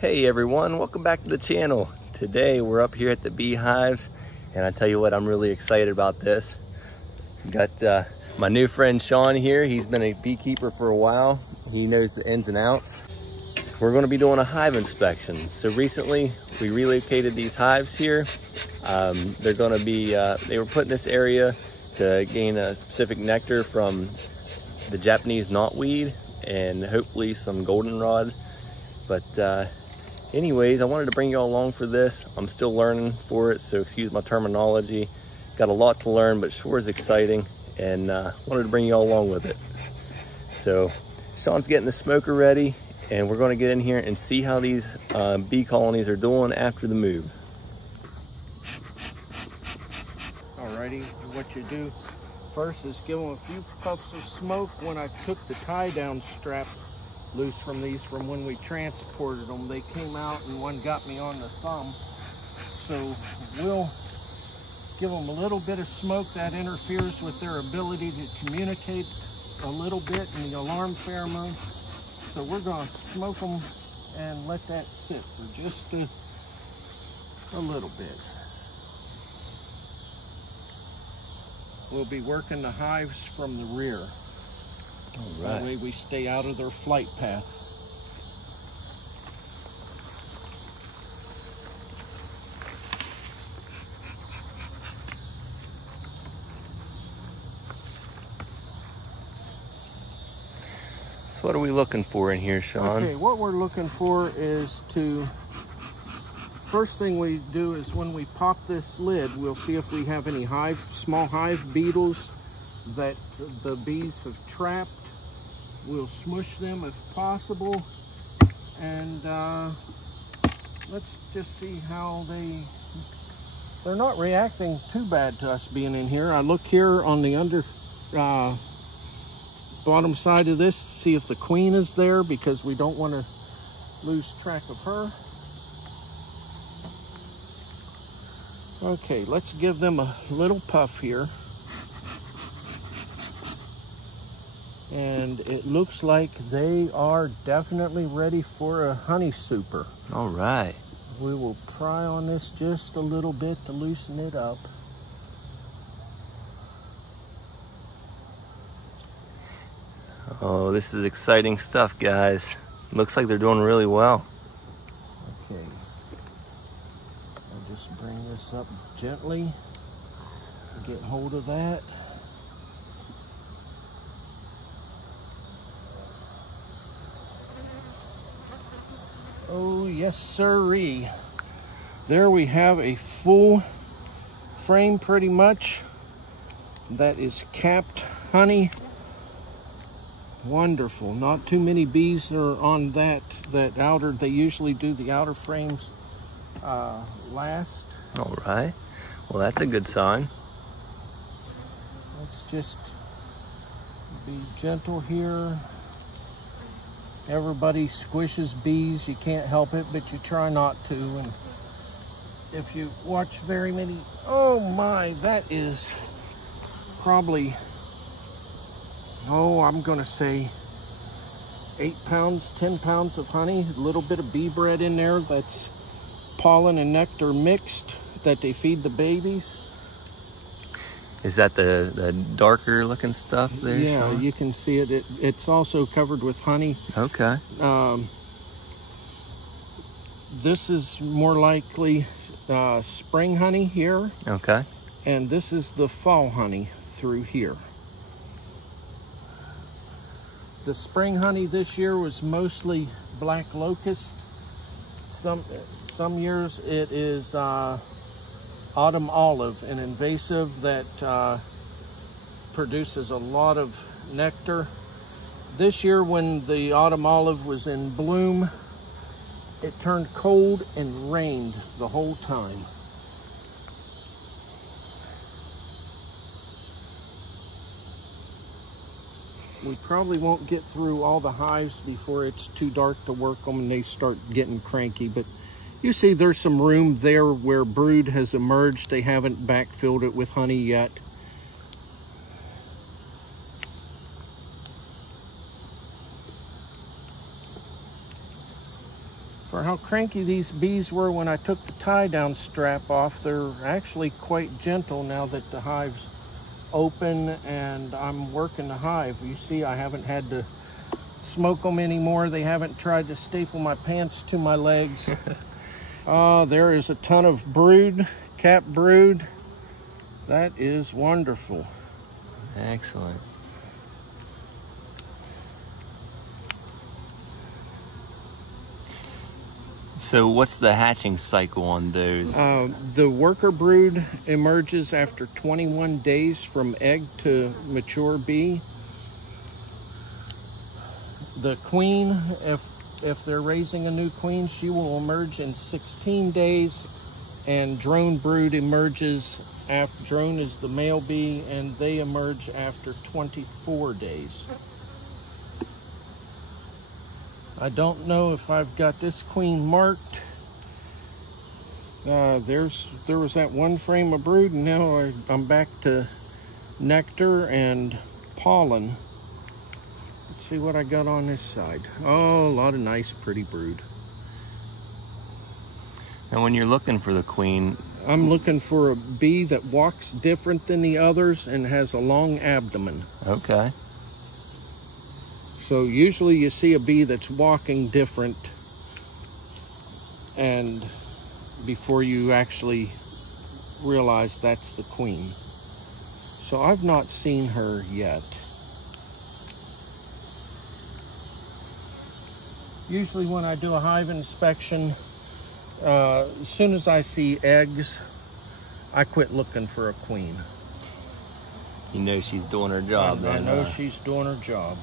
Hey everyone, welcome back to the channel. Today we're up here at the Bee Hives, and I tell you what, I'm really excited about this. Got my new friend Sean here. He's been a beekeeper for a while. He knows the ins and outs. We're going to be doing a hive inspection. So recently we relocated these hives here. They're going to be, they were put in this area to gain a specific nectar from the Japanese knotweed and hopefully some goldenrod. But anyways, I wanted to bring you all along for this. I'm still learning for it, so excuse my terminology. Got a lot to learn, but sure is exciting, and wanted to bring you all along with it. So Sean's getting the smoker ready, and we're going to get in here and see how these bee colonies are doing after the move. Alrighty, what you do first is give them a few puffs of smoke. When I took the tie down strap loose from these from when we transported them, they came out and one got me on the thumb. So we'll give them a little bit of smoke. That interferes with their ability to communicate a little bit in the alarm pheromone. So we're going to smoke them and let that sit for just a little bit. We'll be working the hives from the rear. All right. That way we stay out of their flight path. So what are we looking for in here, Sean? Okay, what we're looking for is to, first thing we do is when we pop this lid, we'll see if we have any small hive beetles that the bees have trapped. We'll smush them if possible, and let's just see how they're not reacting too bad to us being in here. I look here on the bottom side of this to see if the queen is there, because we don't want to lose track of her. Okay, let's give them a little puff here. And it looks like they are definitely ready for a honey super. All right. We will pry on this just a little bit to loosen it up. Oh, this is exciting stuff, guys. Looks like they're doing really well. Okay. I'll just bring this up gently. Get hold of that. Oh, yes, sirree. There we have a full frame pretty much. That is capped honey. Wonderful. Not too many bees are on that outer. They usually do the outer frames last. All right. Well, that's a good sign. Let's just be gentle here. Everybody squishes bees. You can't help it, but you try not to. And if you watch very many, oh my, that is probably, oh, I'm gonna say 8 pounds, 10 pounds of honey, a little bit of bee bread in there that's pollen and nectar mixed that they feed the babies. Is that the darker looking stuff there? Yeah, Sean? you can see it. It's also covered with honey. Okay. This is more likely spring honey here. Okay. And this is the fall honey through here. The spring honey this year was mostly black locust. Some years it is autumn olive, an invasive that produces a lot of nectar. This year when the autumn olive was in bloom, it turned cold and rained the whole time. We probably won't get through all the hives before it's too dark to work them and they start getting cranky, but you see there's some room there where brood has emerged. They haven't backfilled it with honey yet. For how cranky these bees were when I took the tie-down strap off, they're actually quite gentle now that the hive's open and I'm working the hive. You see, I haven't had to smoke them anymore. They haven't tried to staple my pants to my legs. There is a ton of brood, cap brood. That is wonderful. Excellent. So what's the hatching cycle on those? The worker brood emerges after 21 days from egg to mature bee. The queen, if they're raising a new queen, she will emerge in 16 days, and drone brood emerges after, drone is the male bee, and they emerge after 24 days. I don't know if I've got this queen marked. There was that one frame of brood, and now I'm back to nectar and pollen. Let's see what I got on this side. Oh, a lot of nice, pretty brood. And when you're looking for the queen, I'm looking for a bee that walks different than the others and has a long abdomen. okay. So usually you see a bee that's walking different, and before you actually realize that's the queen. So I've not seen her yet. Usually when I do a hive inspection, as soon as I see eggs, I quit looking for a queen. You know she's doing her job then. I know she's doing her job.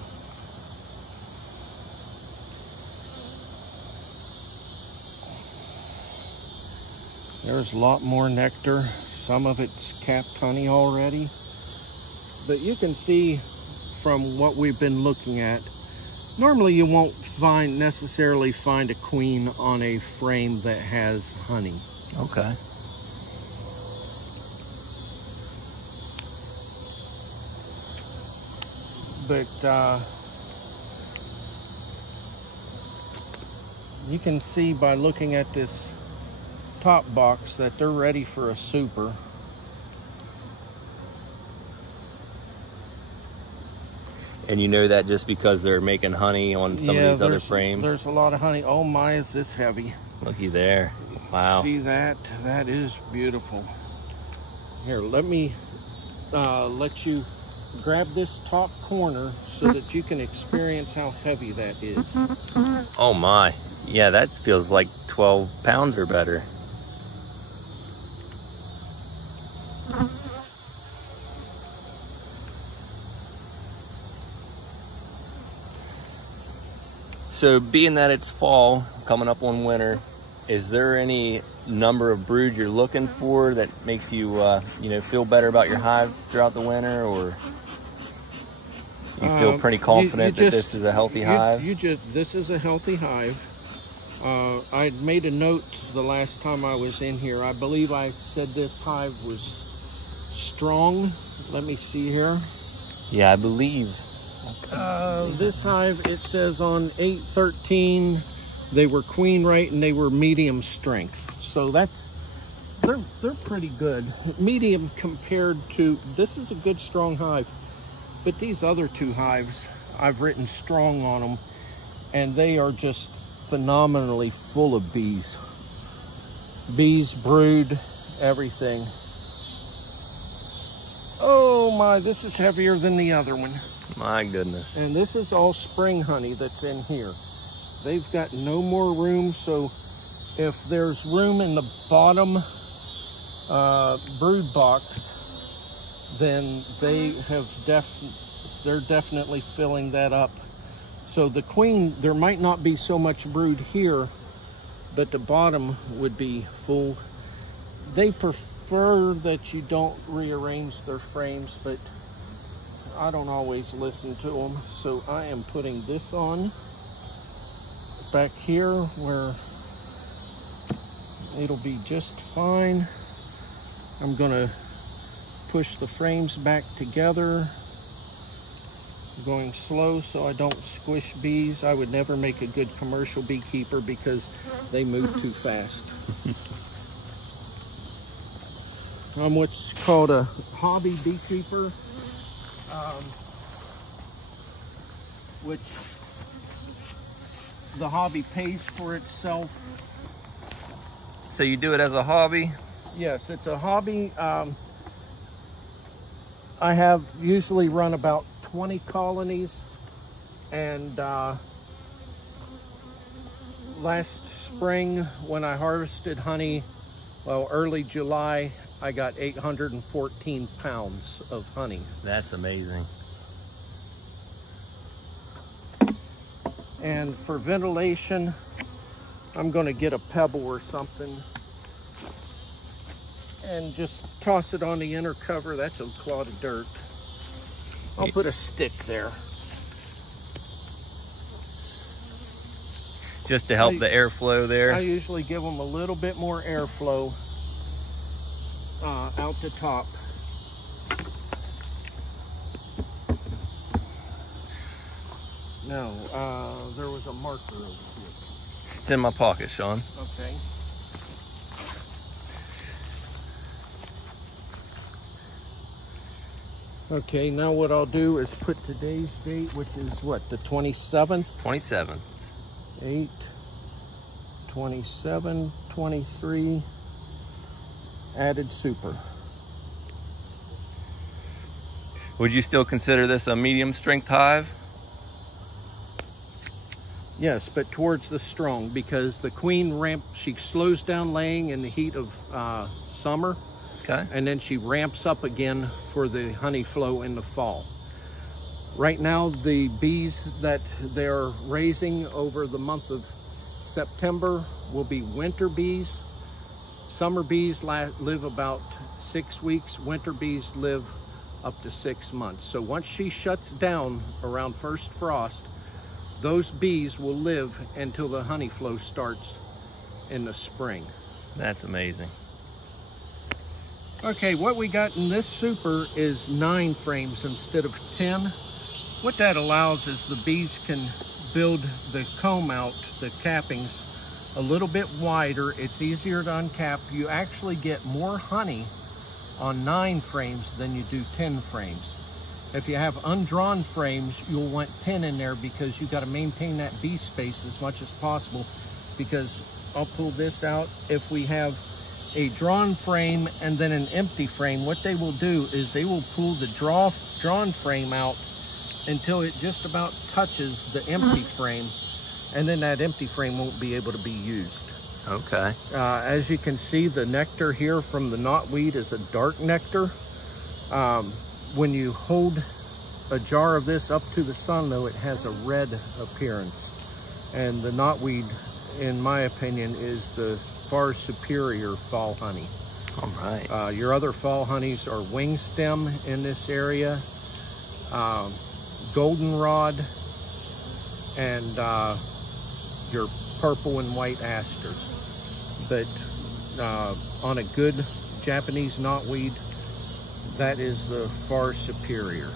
There's a lot more nectar. Some of it's capped honey already. But you can see from what we've been looking at, normally you won't necessarily find a queen on a frame that has honey. Okay. But you can see by looking at this top box that they're ready for a super. And you know that just because they're making honey on some of these other frames? There's a lot of honey. Oh my, is this heavy. Looky there. Wow. See that? That is beautiful. Here, let me let you grab this top corner so that you can experience how heavy that is. Oh my. Yeah, that feels like 12 pounds or better. So being that it's fall, coming up on winter, is there any number of brood you're looking for that makes you, feel better about your hive throughout the winter, or you feel pretty confident that this is a healthy hive? This is a healthy hive. I made a note the last time I was in here. I believe I said this hive was strong. Let me see here. Yeah, I believe. This hive, it says on 813 they were queen rate and they were medium strength. So they're pretty good. Medium compared to, this is a good strong hive. But these other two hives, I've written strong on them, and they are just phenomenally full of bees. Bees, brood, everything. Oh my, this is heavier than the other one. My goodness. And this is all spring honey that's in here. They've got no more room, so if there's room in the bottom brood box, then they're definitely filling that up. So the queen, there might not be so much brood here, but the bottom would be full. They prefer that you don't rearrange their frames, but I don't always listen to them. So I am putting this on back here where it'll be just fine. I'm gonna push the frames back together. Going slow so I don't squish bees. I would never make a good commercial beekeeper because they move too fast. I'm what's called a hobby beekeeper, which the hobby pays for itself. So you do it as a hobby? Yes, it's a hobby. I have usually run about 20 colonies, and last spring when I harvested honey, well, early July, I got 814 pounds of honey. That's amazing. And for ventilation, I'm going to get a pebble or something and just toss it on the inner cover. That's a clod of dirt. I'll put a stick there. Just to help the airflow there? I usually give them a little bit more airflow out the top. No, there was a marker over here. It's in my pocket, Sean. Okay. Okay, now what I'll do is put today's date, which is what, the 27th? 27th. 8, 27, 23, added super. Would you still consider this a medium strength hive? Yes, but towards the strong, because the queen she slows down laying in the heat of summer. Okay. And then she ramps up again for the honey flow in the fall. Right now, the bees that they're raising over the month of September will be winter bees. Summer bees live about 6 weeks. Winter bees live up to 6 months. So once she shuts down around first frost, those bees will live until the honey flow starts in the spring. That's amazing. Okay, what we got in this super is 9 frames instead of 10. What that allows is the bees can build the comb out, the cappings, a little bit wider. It's easier to uncap. You actually get more honey on 9 frames than you do 10 frames. If you have undrawn frames, you'll want 10 in there because you got to maintain that bee space as much as possible. Because I'll pull this out. If we have a drawn frame and then an empty frame, what they will do is they will pull the drawn frame out until it just about touches the empty frame, and then that empty frame won't be able to be used. Okay. As you can see, the nectar here from the knotweed is a dark nectar. When you hold a jar of this up to the sun, though, it has a red appearance. And the knotweed, in my opinion, is the far superior fall honey. All right. Your other fall honeys are wing stem in this area, goldenrod, and your purple and white asters. But on a good Japanese knotweed, that is the far superior.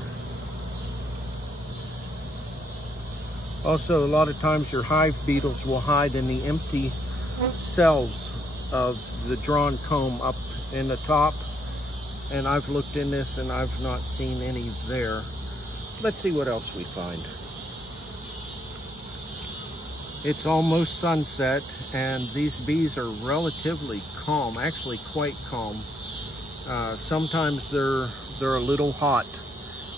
Also, a lot of times your hive beetles will hide in the empty cells of the drawn comb up in the top, and I've looked in this and I've not seen any there. Let's see what else we find. It's almost sunset and these bees are relatively calm, actually quite calm. Sometimes they're a little hot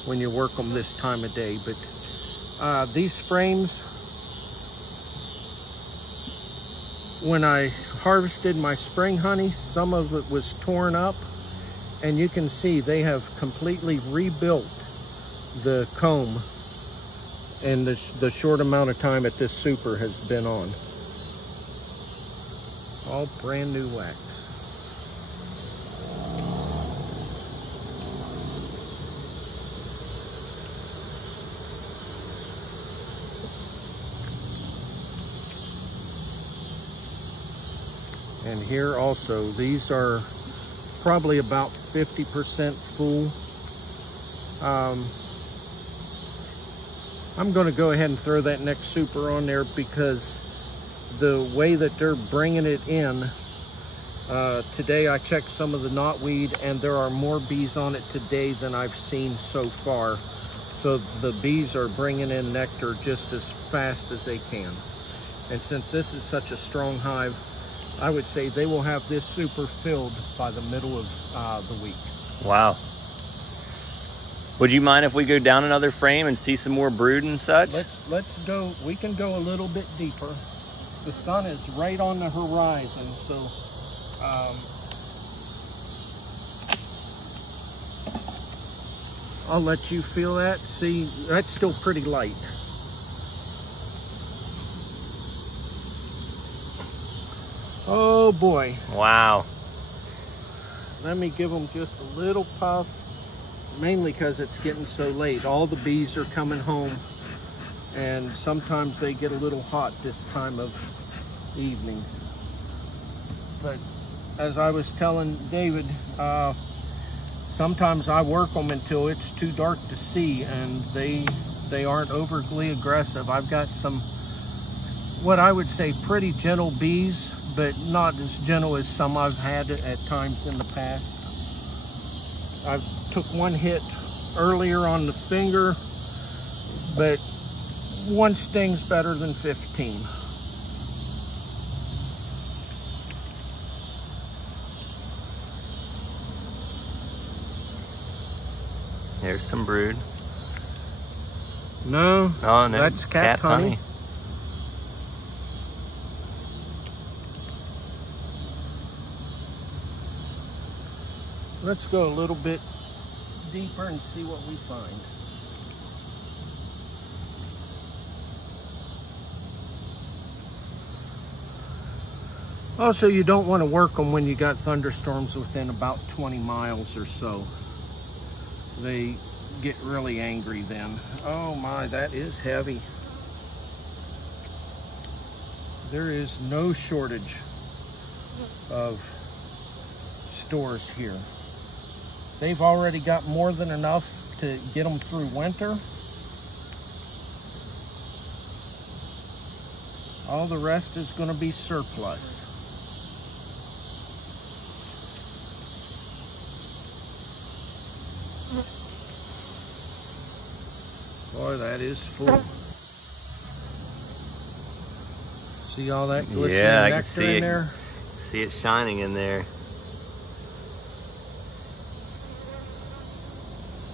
when you work them this time of day, but these frames, when I harvested my spring honey, some of it was torn up, and you can see they have completely rebuilt the comb in the short amount of time that this super has been on. All brand new wax. And here also, these are probably about 50% full. I'm going to go ahead and throw that next super on there because the way that they're bringing it in, today I checked some of the knotweed and there are more bees on it today than I've seen so far. So the bees are bringing in nectar just as fast as they can. And since this is such a strong hive, I would say they will have this super filled by the middle of the week. Wow. Would you mind if we go down another frame and see some more brood and such? Let's go. We can go a little bit deeper. The sun is right on the horizon, so I'll let you feel that. See, that's still pretty light. Oh boy. Wow. Let me give them just a little puff, mainly because it's getting so late. All the bees are coming home, and sometimes they get a little hot this time of evening. But as I was telling David, sometimes I work them until it's too dark to see, and they aren't overly aggressive. I've got some, what I would say, pretty gentle bees, but not as gentle as some I've had at times in the past. I took one hit earlier on the finger, but one sting's better than 15. There's some brood. No, oh, no, that's cat honey. Let's go a little bit deeper and see what we find. Also, you don't want to work them when you got thunderstorms within about 20 miles or so. They get really angry then. Oh my, that is heavy. There is no shortage of stores here. They've already got more than enough to get them through winter. All the rest is going to be surplus. Boy, that is full. See all that glistening nectar in there? See it shining in there.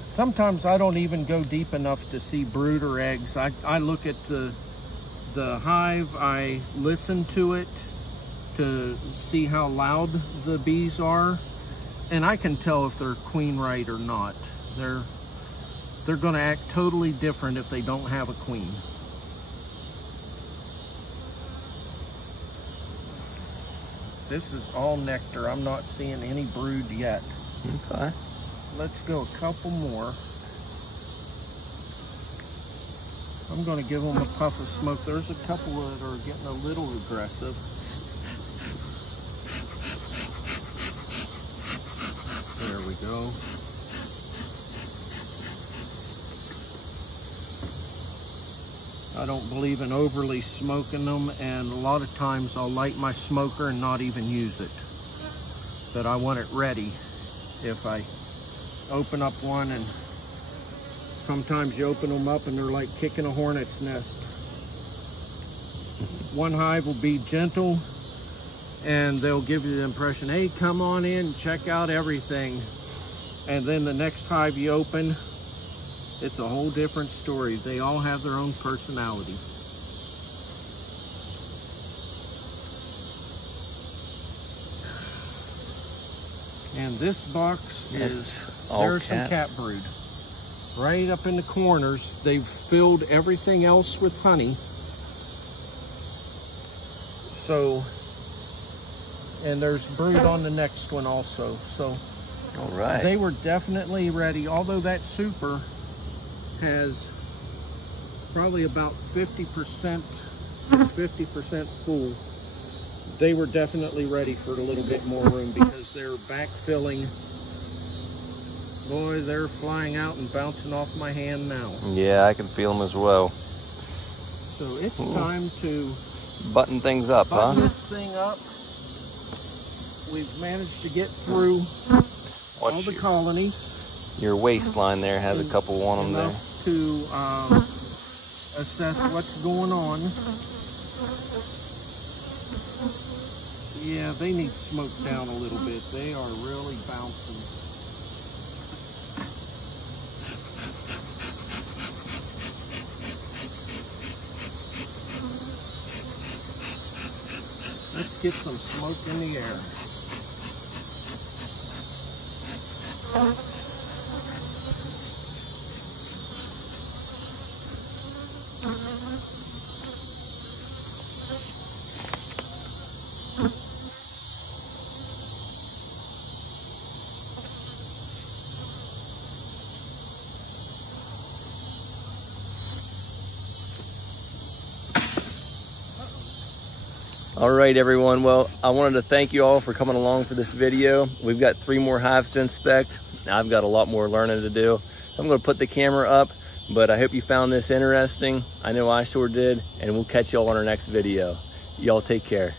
Sometimes I don't even go deep enough to see brood or eggs. I look at the hive, I listen to it to see how loud the bees are, and I can tell if they're queen right or not. They're going to act totally different if they don't have a queen. This is all nectar. I'm not seeing any brood yet. Okay. Let's go a couple more. I'm going to give them a puff of smoke. There's a couple that are getting a little aggressive. There we go. I don't believe in overly smoking them, and a lot of times I'll light my smoker and not even use it. But I want it ready if I open up one, and sometimes you open them up and they're like kicking a hornet's nest. One hive will be gentle and they'll give you the impression, hey, come on in, check out everything. And then the next hive you open, it's a whole different story. They all have their own personality. And this box there's some cat brood. Right up in the corners, they've filled everything else with honey. So, and there's brood on the next one also. So, all right. They were definitely ready. Although that super has probably about 50% full, they were definitely ready for a little bit more room because they're backfilling Boy, they're flying out and bouncing off my hand now. Yeah, I can feel them as well. So it's time to button things up, button this thing up. We've managed to get through all the colonies. Your waistline there has a couple on them there. To assess what's going on. Yeah, they need smoked down a little bit. They are really bouncing. Let's get some smoke in the air. All right, everyone. Well, I wanted to thank you all for coming along for this video. We've got 3 more hives to inspect. I've got a lot more learning to do. I'm going to put the camera up, but I hope you found this interesting. I know I sure did, and we'll catch you all on our next video. Y'all take care.